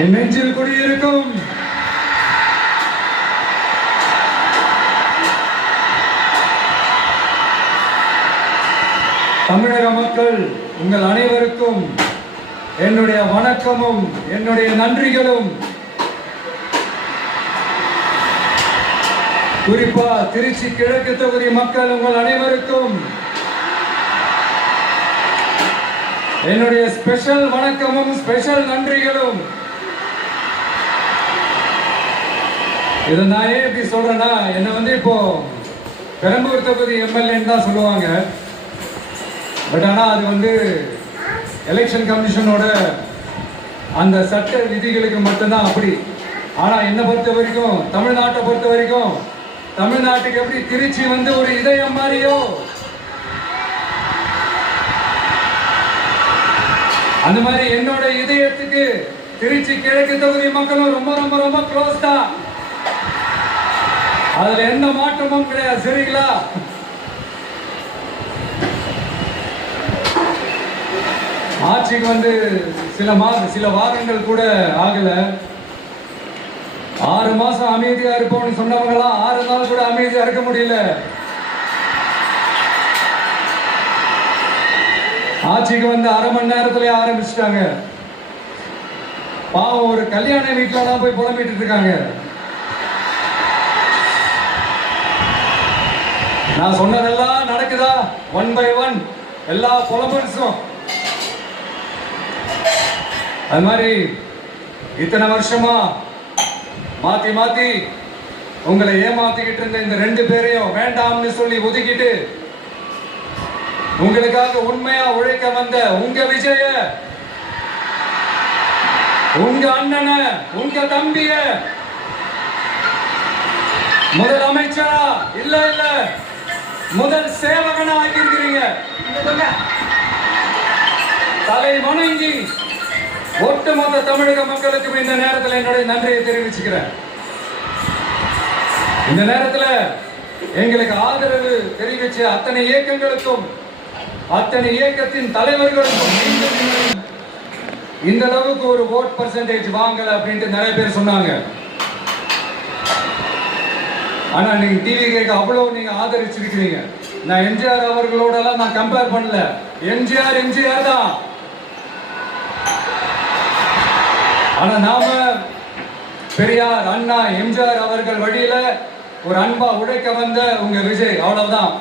என் நெஞ்சில் குடியிருக்கும் தமிழக மக்கள் உங்கள் அனைவருக்கும் என்னுடைய வணக்கமும் என்னுடைய நன்றிகளும். குறிப்பா திருச்சி கிழக்கு தொகுதி மக்கள் உங்கள் அனைவருக்கும் என்னுடைய ஸ்பெஷல் வணக்கமும் ஸ்பெஷல் நன்றிகளும். இதை நான் ஏன் இப்படி சொல்றேன்னா, என்னை இப்போ பெரம்பூர் தொகுதி எம்எல்ஏன்னு தான் சொல்லுவாங்க. பட் ஆனால் அது எலெக்ஷன் கமிஷனோட அந்த சட்ட விதிகளுக்கு மட்டும்தான் அப்படி. ஆனால் என்னை பொறுத்த வரைக்கும், தமிழ்நாட்டை பொறுத்த வரைக்கும், தமிழ்நாட்டுக்கு எப்படி திருச்சி ஒரு இதயம் மாதிரியோ, அந்த மாதிரி என்னோட இதயத்துக்கு திருச்சி கிழக்கு தொகுதி மக்களும் ரொம்ப ரொம்ப ரொம்ப க்ளோஸ் தான். அதுல எந்த மாற்றமும் கிடையாது. சரிங்களா? ஆட்சிக்கு சில வாரங்கள் கூட ஆகல. 6 மாசம் அமைதியா இருப்போம்னு சொன்னவங்களாம் 6 நாள் கூட அமைதியா இருக்க முடியல. ஆட்சிக்கு 1/2 மணி நேரத்திலே ஆரம்பிச்சுட்டாங்க. பாவம், ஒரு கல்யாண வீட்டுல தான் போய் புலம்பிட்டு இருக்காங்க. நான் சொன்னதெல்லாம் நடக்குதா? 1 by 1 எல்லா புலம்பன்ஸும். அது மாதிரி இத்தனை வருஷமா மாத்தி மாத்தி உங்களை ஏமாத்திக்கிட்டு இருந்த இந்த 2 பேரையும் வேண்டாம்னு சொல்லி ஒதுக்கிட்டு உங்களுக்காக உண்மையா உழைக்க வந்த உங்க விஜய, உங்க அண்ணனை, உங்க தம்பிய முதல் அமைச்சரா இல்ல முதல் சேவகனா ஆக்கியிருக்கிறீங்க. தலை வணங்கி ஒட்டுமொத்த தமிழக மக்களுக்கும் இந்த நேரத்தில் என்னுடைய நன்றியை தெரிவிச்சுக்கிறேன். இந்த நேரத்தில் எங்களுக்கு ஆதரவு தெரிவிச்ச அத்தனை இயக்கங்களுக்கும், அத்தனை இயக்கத்தின் தலைவர்களுக்கும் இந்த அளவுக்கு ஒரு ஓட் பர்சன்டேஜ் வாங்கல அப்படின்ட்டு நிறைய பேர் சொன்னாங்க. ஆனா நீங்க டிவி கேட்க அவ்வளவு நீங்க ஆதரிச்சிருக்கிறீங்க. நான் எம்ஜிஆர் அவர்களோட எல்லாம் நான் கம்பேர் பண்ணல. எம்ஜிஆர் தான். ஆனா நாம பெரியார், அண்ணா, எம்ஜிஆர் அவர்கள் வழியில ஒரு அன்பா உழைக்க வந்த உங்க விஜய், அவ்வளவுதான்.